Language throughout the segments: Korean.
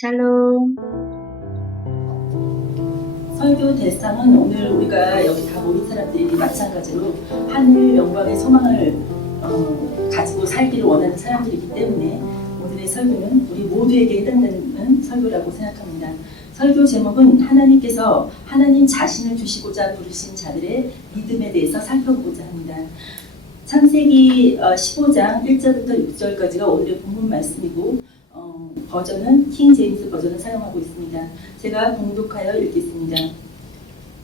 샬롬. 설교 대상은 오늘 우리가 여기 다 모인 사람들이 마찬가지로 하늘 영광의 소망을 가지고 살기를 원하는 사람들이기 때문에 오늘의 설교는 우리 모두에게 해당되는 설교라고 생각합니다. 설교 제목은 하나님께서 하나님 자신을 주시고자 부르신 자들의 믿음에 대해서 살펴보고자 합니다. 창세기 15장 1절부터 6절까지가 오늘의 본문 말씀이고 버전은 킹 제임스 버전을 사용하고 있습니다. 제가 봉독하여 읽겠습니다.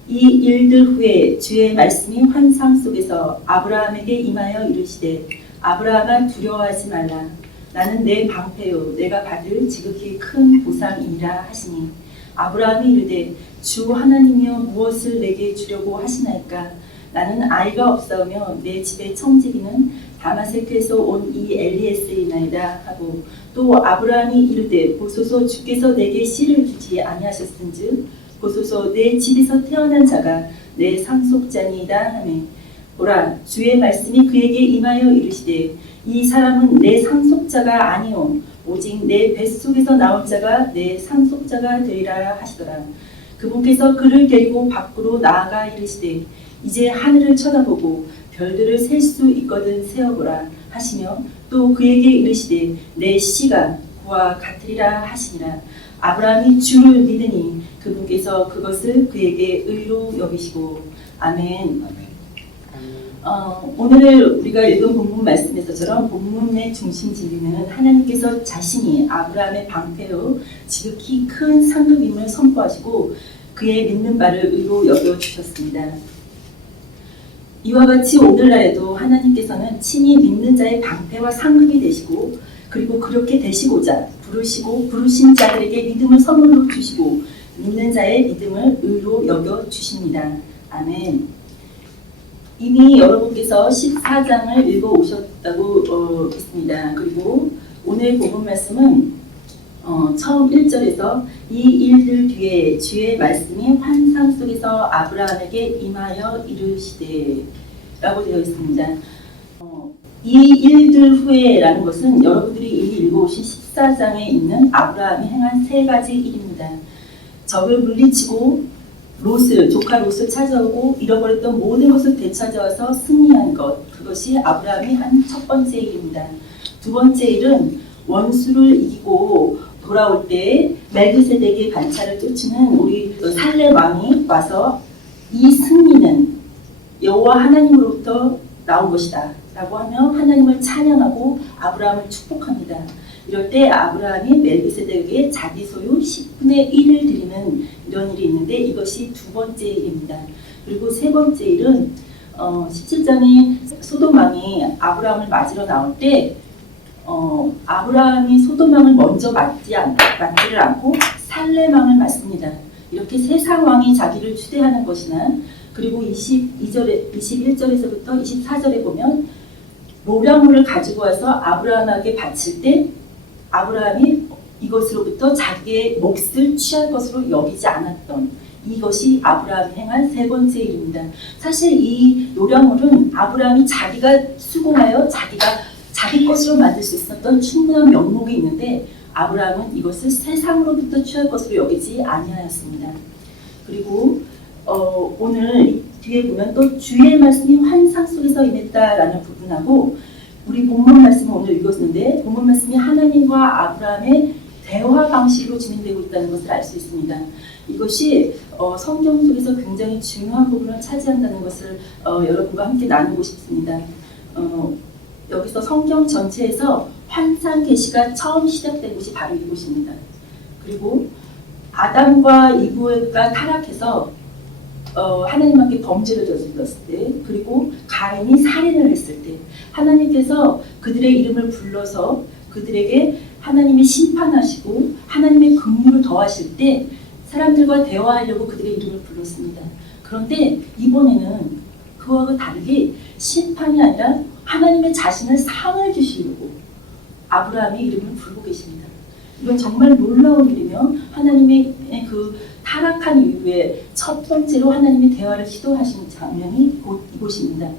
이 일들 후에 주의 말씀이 환상 속에서 아브라함에게 임하여 이르시되 아브라함아 두려워하지 말라. 나는 내 방패요 내가 받을 지극히 큰 보상이니라 하시니 아브라함이 이르되 주 하나님이여 무엇을 내게 주려고 하시나이까. 나는 아이가 없사오며 내 집의 청지기는 다마세크에서 온 이 엘리에스이나이다 하고 또 아브라함이 이르되 보소서 주께서 내게 씨를 주지 아니하셨은즉 보소서 내 집에서 태어난 자가 내 상속자니이다 하매 보라 주의 말씀이 그에게 임하여 이르시되 이 사람은 내 상속자가 아니오 오직 내 뱃속에서 나온 자가 내 상속자가 되리라 하시더라. 그분께서 그를 데리고 밖으로 나아가 이르시되 이제 하늘을 쳐다보고 별들을 셀 수 있거든 세어보라 하시며 또 그에게 이르시되 내 씨가 그와 같으리라 하시니라. 아브라함이 주를 믿으니 그분께서 그것을 그에게 의로 여기시고 아멘. 오늘 우리가 읽은 본문 말씀에서처럼 본문의 중심 진리는 하나님께서 자신이 아브라함의 방패로 지극히 큰 상급임을 선포하시고 그의 믿는 바를 의로 여겨주셨습니다. 이와 같이 오늘날에도 하나님께서는 친히 믿는 자의 방패와 상급이 되시고 그리고 그렇게 되시고자 부르신 자들에게 믿음을 선물로 주시고 믿는 자의 믿음을 의로 여겨주십니다. 아멘. 이미 여러분께서 14장을 읽어오셨다고 믿습니다. 그리고 오늘 본문 말씀은 처음 1절에서 이 일들 뒤에 주의 말씀이 환상 속에서 아브라함에게 임하여 이르시되 라고 되어 있습니다. 이 일들 후에라는 것은 여러분들이 이미 읽어오신 14장에 있는 아브라함이 행한 세 가지 일입니다. 적을 물리치고 조카 롯을 찾아오고 잃어버렸던 모든 것을 되찾아와서 승리한 것, 그것이 아브라함이 한 첫 번째 일입니다. 두 번째 일은 원수를 이기고 돌아올 때 멜기세덱의 반차를 쫓는 우리 살레 왕이 와서 이 승리는 여호와 하나님으로부터 나온 것이다 라고 하며 하나님을 찬양하고 아브라함을 축복합니다. 이럴 때 아브라함이 멜기세덱에게 자기 소유 10분의 1을 드리는 이런 일이 있는데 이것이 두 번째 일입니다. 그리고 세 번째 일은 17장에 소돔 왕이 아브라함을 맞으러 나올 때 아브라함이 소돔왕을 먼저 맞지를 않고 살렘왕을 맞습니다. 이렇게 세 상왕이 자기를 추대하는 것이나 그리고 21절에서부터 24절에 보면 모량물을 가지고 와서 아브라함에게 바칠 때 아브라함이 이것으로부터 자기의 몫을 취할 것으로 여기지 않았던 이것이 아브라함이 행한 세 번째 일입니다. 사실 이 노량물은 아브라함이 자기가 수공하여 자기 것으로 만들 수 있었던 충분한 명목이 있는데 아브라함은 이것을 세상으로부터 취할 것으로 여기지 아니하였습니다. 그리고 오늘 뒤에 보면 또 주의 말씀이 환상 속에서 임했다라는 부분하고 우리 본문 말씀을 오늘 읽었는데 본문 말씀이 하나님과 아브라함의 대화 방식으로 진행되고 있다는 것을 알 수 있습니다. 이것이 성경 속에서 굉장히 중요한 부분을 차지한다는 것을 여러분과 함께 나누고 싶습니다. 여기서 성경 전체에서 환상 계시가 처음 시작된 곳이 바로 이곳입니다. 그리고 아담과 이브가 타락해서 하나님께 범죄를 저질렀을 때 그리고 가인이 살인을 했을 때 하나님께서 그들의 이름을 불러서 그들에게 하나님이 심판하시고 하나님의 긍휼을 더하실 때 사람들과 대화하려고 그들의 이름을 불렀습니다. 그런데 이번에는 그와 다르게 심판이 아니라 하나님의 자신을 상을 주시려고 아브라함의 이름을 부르고 계십니다. 이건 정말 놀라운 일이며 하나님의 그 타락한 이후에 첫 번째로 하나님의 대화를 시도하신 장면이 곧 이곳입니다.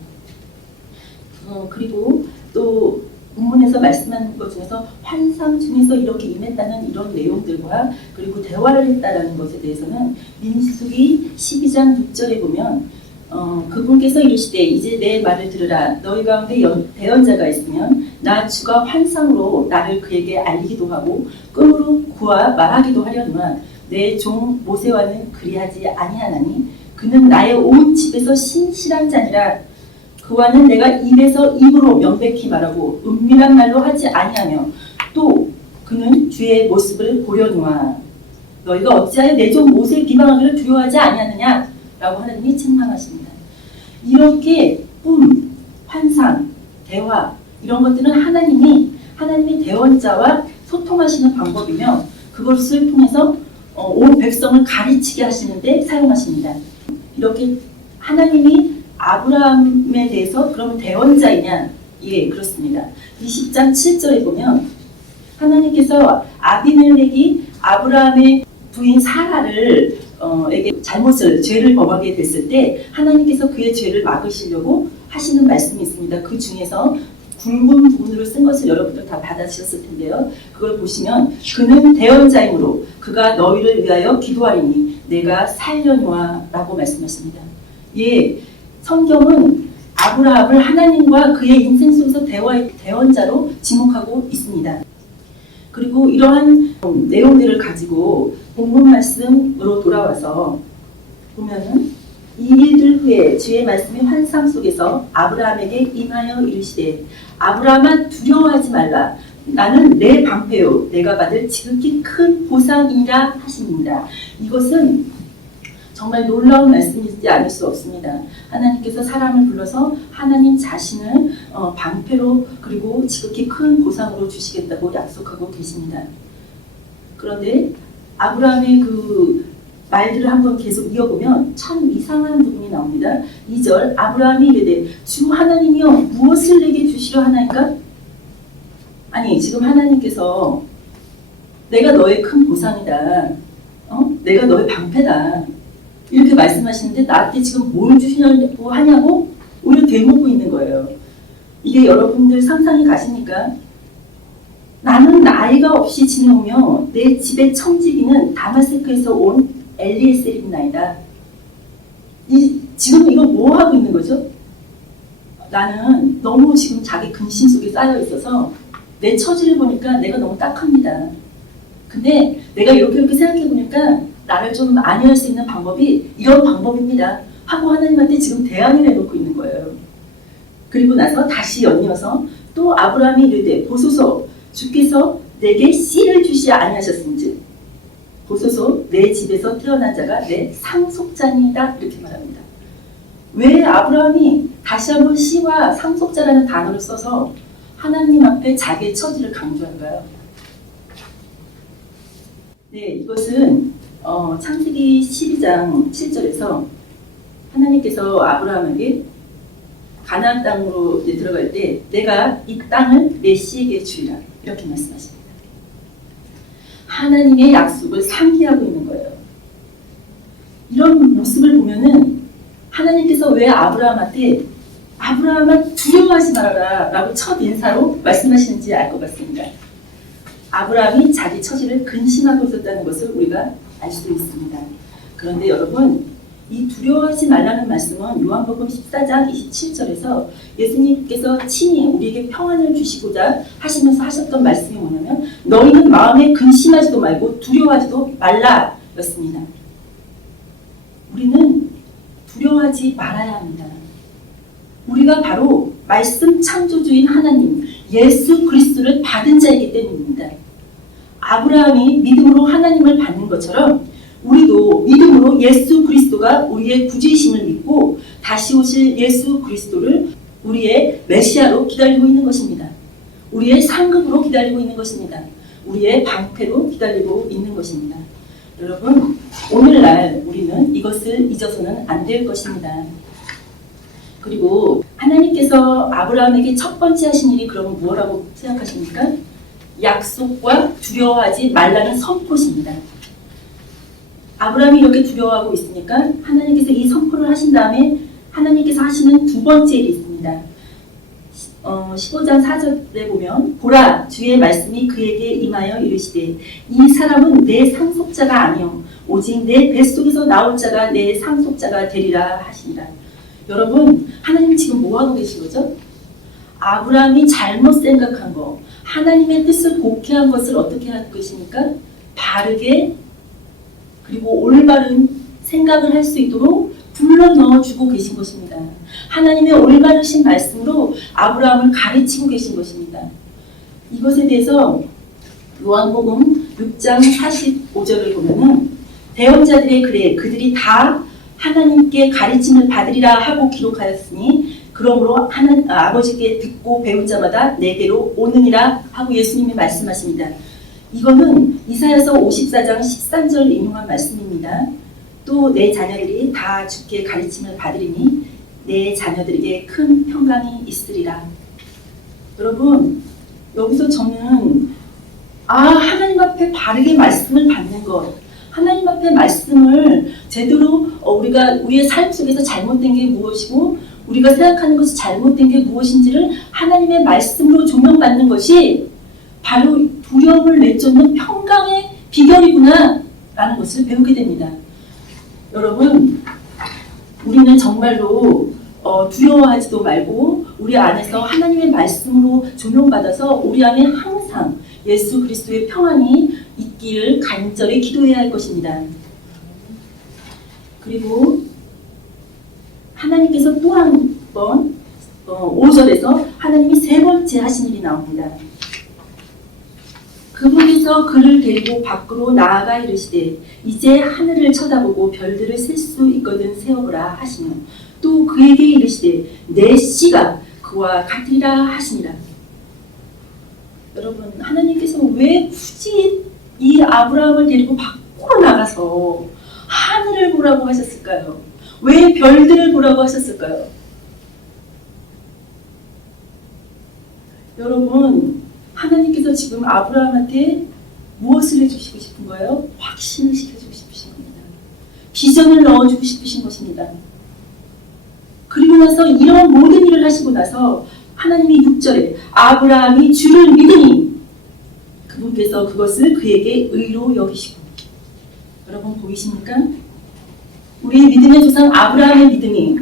그리고 또 본문에서 말씀하는 것 중에서 환상 중에서 이렇게 임했다는 이런 내용들과 그리고 대화를 했다라는 것에 대해서는 민수기 12장 6절에 보면 그분께서 이르시되 이제 내 말을 들으라. 너희 가운데 대언자가 있으면 나 주가 환상으로 나를 그에게 알리기도 하고 꿈으로 그와 말하기도 하려니와 내 종 모세와는 그리하지 아니하나니 그는 나의 온 집에서 신실한 자니라. 그와는 내가 입에서 입으로 명백히 말하고 은밀한 말로 하지 아니하며 또 그는 주의 모습을 보려니와 너희가 어찌하여 내 종 모세의 비방하기를 두려워하지 아니하느냐 라고 하나님이 책망하십니다. 이렇게 꿈, 환상, 대화 이런 것들은 하나님이 대언자와 소통하시는 방법이며 그것을 통해서 온 백성을 가르치게 하시는데 사용하십니다. 이렇게 하나님이 아브라함에 대해서 그러면 대언자이냐? 예, 그렇습니다. 20장 7절에 보면 하나님께서 아비멜렉이 아브라함의 부인 사라를 에게 죄를 범하게 됐을 때 하나님께서 그의 죄를 막으시려고 하시는 말씀이 있습니다. 그 중에서 굵은 부분으로 쓴 것을 여러분들 다 받아주셨을 텐데요. 그걸 보시면 그는 대언자이므로 그가 너희를 위하여 기도하리니 내가 살려니와 라고 말씀하십니다. 예, 성경은 아브라함을 하나님과 그의 인생 속에서 대언자로 지목하고 있습니다. 그리고 이러한 내용들을 가지고 본문 말씀으로 돌아와서 보면은 이 일들 후에 주의 말씀이 환상 속에서 아브라함에게 임하여 이르시되 아브라함아 두려워하지 말라. 나는 내 방패요 내가 받을 지극히 큰 보상이라 하십니다. 이것은 정말 놀라운 말씀이지 않을 수 없습니다. 하나님께서 사람을 불러서 하나님 자신을 방패로 그리고 지극히 큰 보상으로 주시겠다고 약속하고 계십니다. 그런데 아브라함의 그 말들을 한번 계속 이어보면 참 이상한 부분이 나옵니다. 2절 아브라함이 이르되 주 하나님이여 무엇을 내게 주시려 하나이까? 아니 지금 하나님께서 내가 너의 큰 보상이다. 내가 너의 방패다. 이렇게 말씀하시는데 나한테 지금 뭘 주시려고 하냐고 오히려 되묻고 있는 거예요. 이게 여러분들 상상이 가시니까 나는 나이가 없이 지내오며 내 집의 청지기는 다마스크에서 온 엘리에셀이나이다. 지금 이거 뭐 하고 있는 거죠? 나는 너무 지금 자기 근심 속에 쌓여 있어서 내 처지를 보니까 내가 너무 딱합니다. 근데 내가 이렇게 생각해 보니까 나를 좀 안위할 수 있는 방법이 이런 방법입니다. 하고 하나님한테 지금 대안을 해놓고 있는 거예요. 그리고 나서 다시 연이어서 또 아브라함이 이르되 보소서 주께서 내게 씨를 주시 아니하셨은지 보소서 내 집에서 태어난 자가 내 상속자니이다 이렇게 말합니다. 왜 아브라함이 다시 한번 씨와 상속자라는 단어를 써서 하나님 앞에 자기의 처지를 강조할까요? 네, 이것은 창세기 12장 7절에서 하나님께서 아브라함에게 가나안 땅으로 들어갈 때 내가 이 땅을 내 씨에게 주리라 이렇게 말씀하십니다. 하나님의 약속을 상기하고 있는 거예요. 이런 모습을 보면은 하나님께서 왜 아브라함한테 아브라함아 두려워하지 말아라 라고 첫 인사로 말씀하시는지 알 것 같습니다. 아브라함이 자기 처지를 근심하고 있었다는 것을 우리가 알 수 있습니다. 그런데 여러분 이 두려워하지 말라는 말씀은 요한복음 14장 27절에서 예수님께서 친히 우리에게 평안을 주시고자 하시면서 하셨던 말씀이 뭐냐면 너희는 마음에 근심하지도 말고 두려워하지도 말라 였습니다. 우리는 두려워하지 말아야 합니다. 우리가 바로 말씀 창조주인 하나님 예수 그리스도를 받은 자이기 때문입니다. 아브라함이 믿음으로 하나님을 받는 것처럼 우리도 믿음으로 예수 그리스도가 우리의 구주이심을 믿고 다시 오실 예수 그리스도를 우리의 메시아로 기다리고 있는 것입니다. 우리의 상급으로 기다리고 있는 것입니다. 우리의 방패로 기다리고 있는 것입니다. 여러분 오늘날 우리는 이것을 잊어서는 안 될 것입니다. 그리고 하나님께서 아브라함에게 첫 번째 하신 일이 그러면 뭐라고 생각하십니까? 약속과 두려워하지 말라는 선포십니다. 아브라함이 이렇게 두려워하고 있으니까 하나님께서 이 선포를 하신 다음에 하나님께서 하시는 두 번째 일이 있습니다. 15장 4절에 보면 보라 주의 말씀이 그에게 임하여 이르시되 이 사람은 내 상속자가 아니요 오직 내 뱃속에서 나올 자가 내 상속자가 되리라 하시니라. 여러분 하나님 지금 뭐하고 계신 거죠? 아브라함이 잘못 생각한 거 하나님의 뜻을 곡해한 것을 어떻게 할 것입니까? 바르게 그리고 올바른 생각을 할 수 있도록 불러 넣어주고 계신 것입니다. 하나님의 올바르신 말씀으로 아브라함을 가르치고 계신 것입니다. 이것에 대해서 요한복음 6장 45절을 보면은 대언자들의 글에 그들이 다 하나님께 가르침을 받으리라 하고 기록하였으니 그러므로 아버지께 듣고 배운 자마다 내게로 오느니라 하고 예수님이 말씀하십니다. 이거는 이사야서 54장 13절 인용한 말씀입니다. 또 내 자녀들이 다 주께 가르침을 받으리니 내 자녀들에게 큰 평강이 있으리라. 여러분 여기서 저는 하나님 앞에 바르게 말씀을 받는 것 하나님 앞에 말씀을 제대로 우리의 삶 속에서 잘못된 게 무엇이고 우리가 생각하는 것이 잘못된 게 무엇인지를 하나님의 말씀으로 조명받는 것이 바로 두려움을 내쫓는 평강의 비결이구나 라는 것을 배우게 됩니다. 여러분 우리는 정말로 두려워하지도 말고 우리 안에서 하나님의 말씀으로 조명받아서 우리 안에 항상 예수 그리스도의 평안이 있기를 간절히 기도해야 할 것입니다. 그리고 하나님께서 또 한 번 5절에서 하나님이 세 번째 하신 일이 나옵니다. 그분께서 그를 데리고 밖으로 나아가 이르시되 이제 하늘을 쳐다보고 별들을 셀 수 있거든 세어보라 하시며 또 그에게 이르시되 내 씨가 그와 같으리라 하시니라. 여러분 하나님께서 왜 굳이 이 아브라함을 데리고 밖으로 나가서 하늘을 보라고 하셨을까요? 왜 별들을 보라고 하셨을까요? 여러분 하나님께서 지금 아브라함한테 무엇을 해주시고 싶은 거예요? 확신을 시켜주고 싶으신 겁니다. 비전을 넣어주고 싶으신 것입니다. 그리고 나서 이런 모든 일을 하시고 나서 하나님이 6절에 아브라함이 주를 믿으니 그분께서 그것을 그에게 의로 여기시고 여러분 보이십니까? 우리의 믿음의 조상 아브라함의 믿음이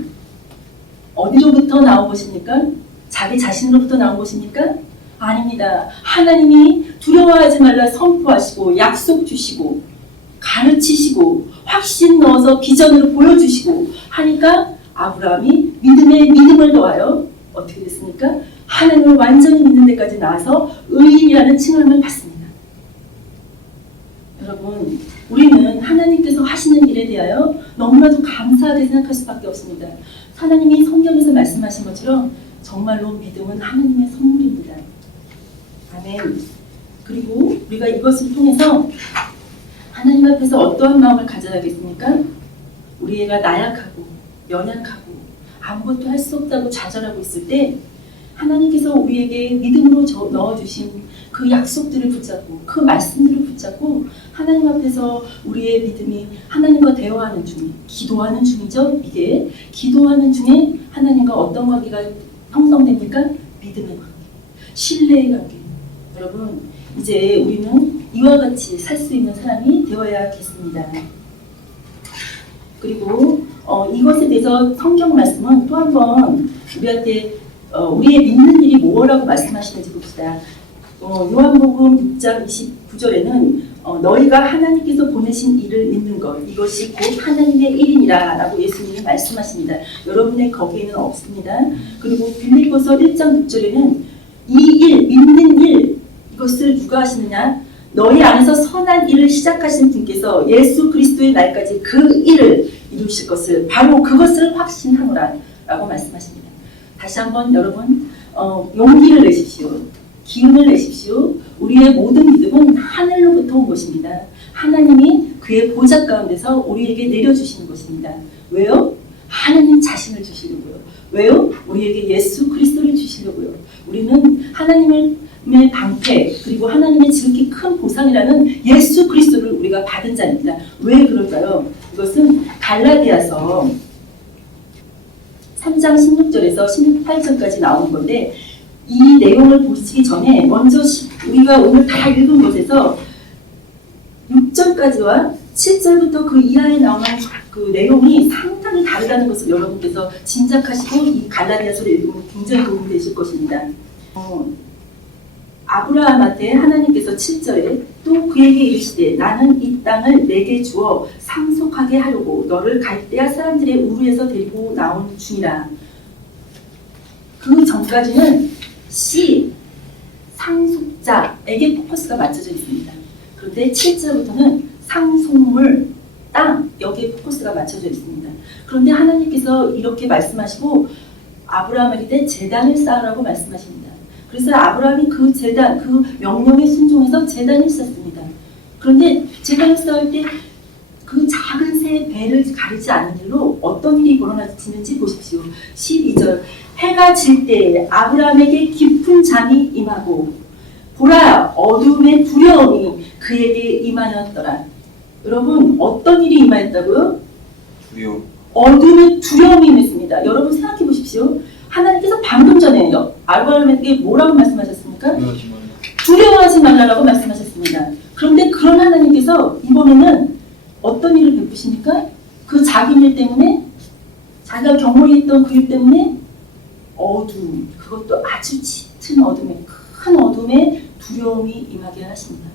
어디로부터 나온 것입니까? 자기 자신으로부터 나온 것입니까? 아닙니다. 하나님이 두려워하지 말라 선포하시고 약속 주시고 가르치시고 확신 넣어서 비전으로 보여주시고 하니까 아브라함이 믿음에 믿음을 더하여 어떻게 됐습니까? 하나님을 완전히 믿는 데까지 나와서 의인이라는 칭함을 받습니다. 여러분 우리는 하나님께서 하시는 일에 대하여 너무나도 감사하게 생각할 수밖에 없습니다. 하나님이 성경에서 말씀하신 것처럼 정말로 믿음은 하나님의 선물입니다. 아멘. 그리고 우리가 이것을 통해서 하나님 앞에서 어떠한 마음을 가져야겠습니까? 우리 애가 나약하고 연약하고 아무것도 할 수 없다고 좌절하고 있을 때 하나님께서 우리에게 믿음으로 넣어주신 그 약속들을 붙잡고 그 말씀들을 붙잡고 하나님 앞에서 우리의 믿음이 하나님과 대화하는 중에 기도하는 중이죠. 이게 기도하는 중에 하나님과 어떤 관계가 형성됩니까? 믿음의 관계, 신뢰의 관계. 여러분 이제 우리는 이와 같이 살 수 있는 사람이 되어야겠습니다. 그리고 이것에 대해서 성경 말씀은 또 한 번 우리한테 우리의 믿는 일이 뭐라고 말씀하시는지 봅시다. 요한복음 6장 29절에는 너희가 하나님께서 보내신 일을 믿는 것 이것이 곧 하나님의 일이니라 라고 예수님이 말씀하십니다. 여러분의 거기에는 없습니다. 그리고 빌립보서 1장 6절에는 이 일, 믿는 일 이것을 누가 하시느냐? 너희 안에서 선한 일을 시작하신 분께서 예수 그리스도의 날까지 그 일을 이루실 것을 바로 그것을 확신하노라 라고 말씀하십니다. 다시 한번 여러분 용기를 내십시오. 기운을 내십시오. 우리의 모든 믿음은 하늘로부터 온 것입니다. 하나님이 그의 보좌 가운데서 우리에게 내려주시는 것입니다. 왜요? 하나님 자신을 주시려고요. 왜요? 우리에게 예수 그리스도를 주시려고요. 우리는 하나님의 방패 그리고 하나님의 지극히 큰 보상이라는 예수 그리스도를 우리가 받은 자입니다. 왜 그럴까요? 이것은 갈라디아서 3장 16절에서 18절까지 나오는 건데 이 내용을 보시기 전에 먼저 우리가 오늘 다 읽은 것에서 6절까지와 7절부터 그 이하에 나오는 그 내용이 상당히 다르다는 것을 여러분께서 짐작하시고 이 갈라디아서를 읽으면 굉장히 도움이 되실 것입니다. 아브라함한테 하나님께서 7절에 또 그에게 이르시되 나는 이 땅을 내게 주어 상속하게 하려고 너를 갈대아 사람들의 우르에서 데리고 나온 중이라. 그 전까지는 상속자에게 포커스가 맞춰져 있습니다. 그런데 7절부터는 상속물, 땅, 여기에 포커스가 맞춰져 있습니다. 그런데 하나님께서 이렇게 말씀하시고 아브라함에게 제단을 쌓으라고 말씀하십니다. 그래서 아브라함이 그 제단, 그 명령에 순종해서 제단을 쌓습니다. 그런데 제단을 쌓을 때 그 작은 새 배를 가리지 않는 일로 어떤 일이 벌어지는지 보십시오. 12절 해가 질 때 아브라함에게 깊은 잠이 임하고 보라 어둠의 두려움이 그에게 임하였더라. 여러분 어떤 일이 임하였다고요? 두려움. 어둠의 두려움이 임했습니다. 여러분 생각해 보십시오. 하나님께서 방금 전에 아브라함에게 뭐라고 말씀하셨습니까? 두려워하지 말라라고 말씀하셨습니다. 그런데 그런 하나님께서 이번에는 어떤 일을 베푸십니까? 그 작은 일 때문에 자기가 경험히 했던 그 일 때문에 어둠, 그것도 아주 짙은 어둠에 큰 어둠에 두려움이 임하게 하십니다.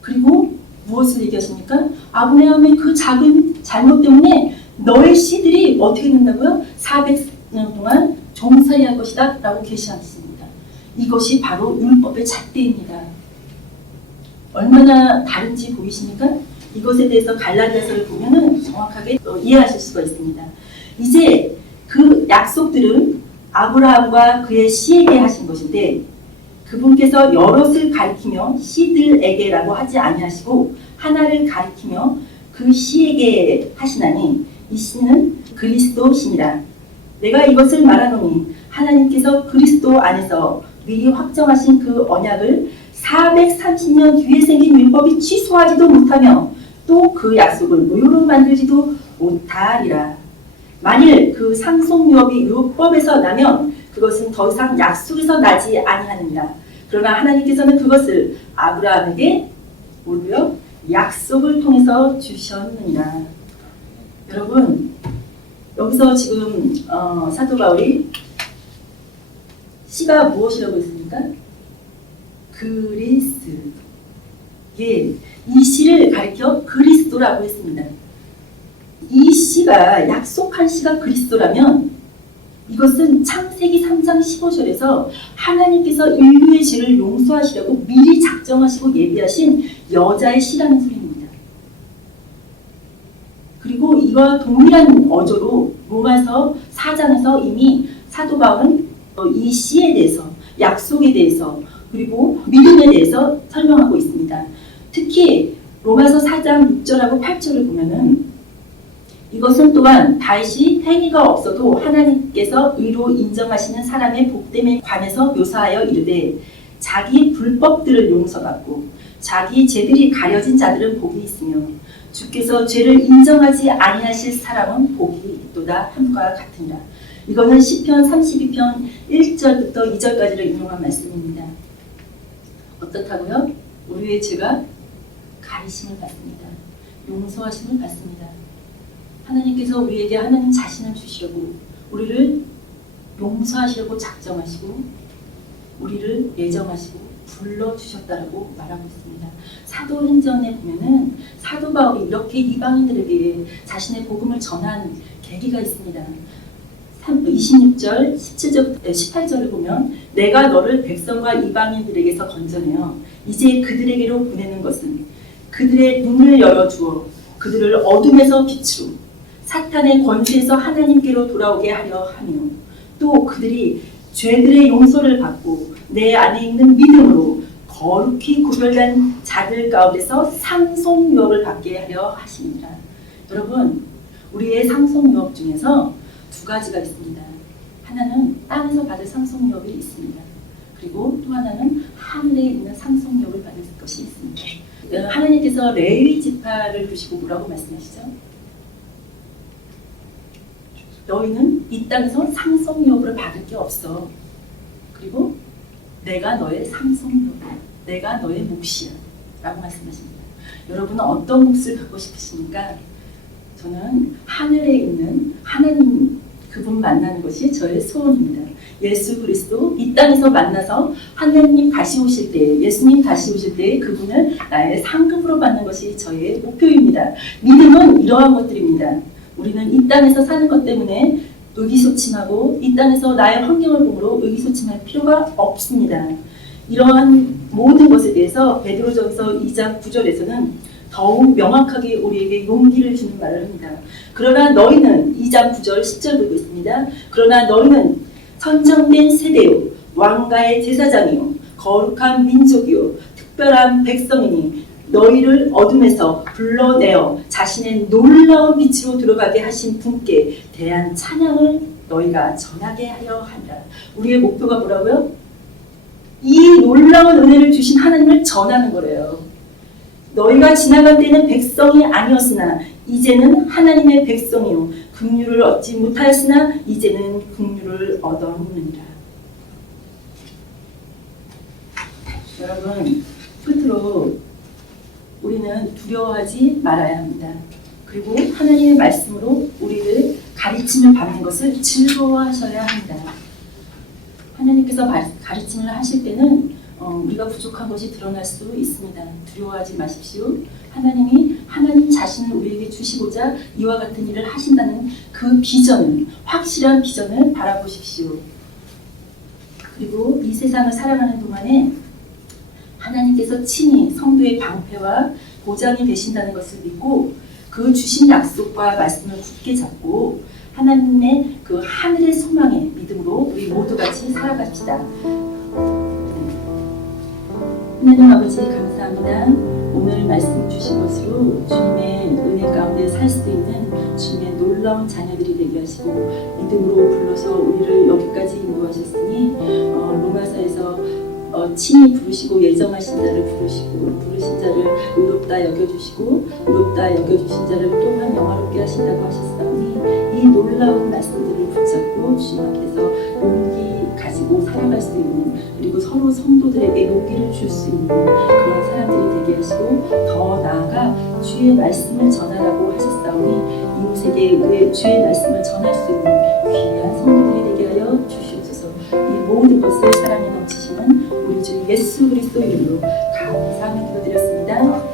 그리고 무엇을 얘기하십니까? 아브라함의 그 작은 잘못 때문에 너의 씨들이 어떻게 된다고요? 400년 동안 종살이 할 것이다 라고 계시하십니다. 이것이 바로 율법의 잣대입니다. 얼마나 다른지 보이십니까? 이것에 대해서 갈라디아서를 보면은 정확하게 이해하실 수가 있습니다. 이제 그 약속들은 아브라함과 그의 씨에게 하신 것인데 그분께서 여럿을 가리키며 씨들에게라고 하지 아니하시고 하나를 가리키며 그 씨에게 하시나니 이 씨는 그리스도 신이라. 내가 이것을 말하노니 하나님께서 그리스도 안에서 미리 확정하신 그 언약을 430년 뒤에 생긴 율법이 취소하지도 못하며 또 그 약속을 무효로 만들지도 못하리라. 만일 그 상속유업이 율법에서 나면 그것은 더 이상 약속에서 나지 아니하느니라. 그러나 하나님께서는 그것을 아브라함에게 뭐로요? 약속을 통해서 주셨느니라. 여러분 여기서 지금 사도 바울이 씨가 무엇이라고 했습니까? 그리스도. 예, 이 씨를 가리켜 그리스도라고 했습니다. 이 씨가 약속한 씨가 그리스도라면 이것은 창세기 3장 15절에서 하나님께서 인류의 죄를 용서하시려고 미리 작정하시고 예비하신 여자의 씨라는 소리입니다. 그리고 이와 동일한 어조로 로마서 4장에서 이미 사도 바울은 이 씨에 대해서 약속에 대해서 그리고 믿음에 대해서 설명하고 있습니다. 특히 로마서 4장 6절하고 8절을 보면은 이것은 또한 다윗이 행위가 없어도 하나님께서 의로 인정하시는 사람의 복됨에 관해서 묘사하여 이르되 자기 불법들을 용서받고 자기 죄들이 가려진 자들은 복이 있으며 주께서 죄를 인정하지 아니하실 사람은 복이 있도다 함과 같으니라. 이거는 시편 32편 1절부터 2절까지를 인용한 말씀입니다. 어떻다고요? 우리의 죄가 가리심을 받습니다. 용서하심을 받습니다. 하나님께서 우리에게 하나님 자신을 주시려고 우리를 용서하시려고 작정하시고 우리를 예정하시고 불러주셨다라고 말하고 있습니다. 사도행전에 보면은 사도 바울이 이렇게 이방인들에게 자신의 복음을 전한 계기가 있습니다. 26절, 17절, 18절을 보면 내가 너를 백성과 이방인들에게서 건져내어 이제 그들에게로 보내는 것은 그들의 눈을 열어주어 그들을 어둠에서 빛으로 사탄의 권세에서 하나님께로 돌아오게 하려 하며 또 그들이 죄들의 용서를 받고 내 안에 있는 믿음으로 거룩히 구별된 자들 가운데서 상속유업을 받게 하려 하시니라. 여러분 우리의 상속유업 중에서 두 가지가 있습니다. 하나는 땅에서 받을 상속유업이 있습니다. 그리고 또 하나는 하늘에 있는 상속유업을 받을 것이 있습니다. 하나님께서 레위 지파를 두시고 뭐라고 말씀하시죠? 너희는 이 땅에서 상속유업을 받을 게 없어. 그리고 내가 너의 삼성노고 내가 너의 몫이야 라고 말씀하십니다. 여러분은 어떤 몫을 갖고 싶으십니까? 저는 하늘에 있는 하나님 그분 만나는 것이 저의 소원입니다. 예수 그리스도 이 땅에서 만나서 하나님 다시 오실 때, 예수님 다시 오실 때 그분을 나의 상급으로 받는 것이 저의 목표입니다. 믿음은 이러한 것들입니다. 우리는 이 땅에서 사는 것 때문에 의기소침하고 이 땅에서 나의 환경을 보므로 의기소침할 필요가 없습니다. 이러한 모든 것에 대해서 베드로전서 2장 9절에서는 더욱 명확하게 우리에게 용기를 주는 말을 합니다. 그러나 너희는 2장 9절 10절 보고 있습니다. 그러나 너희는 선정된 세대요 왕가의 제사장이요 거룩한 민족이요 특별한 백성이니 너희를 어둠에서 불러내어 자신의 놀라운 빛으로 들어가게 하신 분께 대한 찬양을 너희가 전하게 하려 한다. 우리의 목표가 뭐라고요? 이 놀라운 은혜를 주신 하나님을 전하는 거래요. 너희가 지나갈 때는 백성이 아니었으나 이제는 하나님의 백성이요 긍휼을 얻지 못하였으나 이제는 긍휼을 얻었느니라. 여러분, 끝으로 우리는 두려워하지 말아야 합니다. 그리고 하나님의 말씀으로 우리를 가르침을 받는 것을 즐거워하셔야 합니다. 하나님께서 가르침을 하실 때는 우리가 부족한 것이 드러날 수 있습니다. 두려워하지 마십시오. 하나님이 하나님 자신을 우리에게 주시고자 이와 같은 일을 하신다는 그 비전을, 확실한 비전을 바라보십시오. 그리고 이 세상을 살아가는 동안에 하나님께서 친히 성도의 방패와 보장이 되신다는 것을 믿고 그 주신 약속과 말씀을 굳게 잡고 하나님의 그 하늘의 소망의 믿음으로 우리 모두 같이 살아갑시다. 하나님 아버지 감사합니다. 오늘 말씀 주신 것으로 주님의 은혜 가운데 살 수 있는 주님의 놀라운 자녀들이 되게 하시고 믿음으로 불러서 우리를 여기까지 인도하셨으니 로마서에서 친히 부르시고 예정하신 자를 부르신 자를 의롭다 여겨주시고 의롭다 여겨주신 자를 또한 영화롭게 하신다고 하셨사오니 이 놀라운 말씀들을 붙잡고 주님 앞에서 용기 가지고 살아갈 수 있는 그리고 서로 성도들에게 용기를 줄 수 있는 그런 사람들이 되게 하시고 더 나아가 주의 말씀을 전하라고 하셨사오니 이웃에게 주의 말씀을 전할 수 있는 귀한 성도들이 되게 하여 주시옵소서. 이 모든 것을 사랑에 넘치시는 우리 주 예수 그리스도 이름으로 감사하며 기도드렸습니다.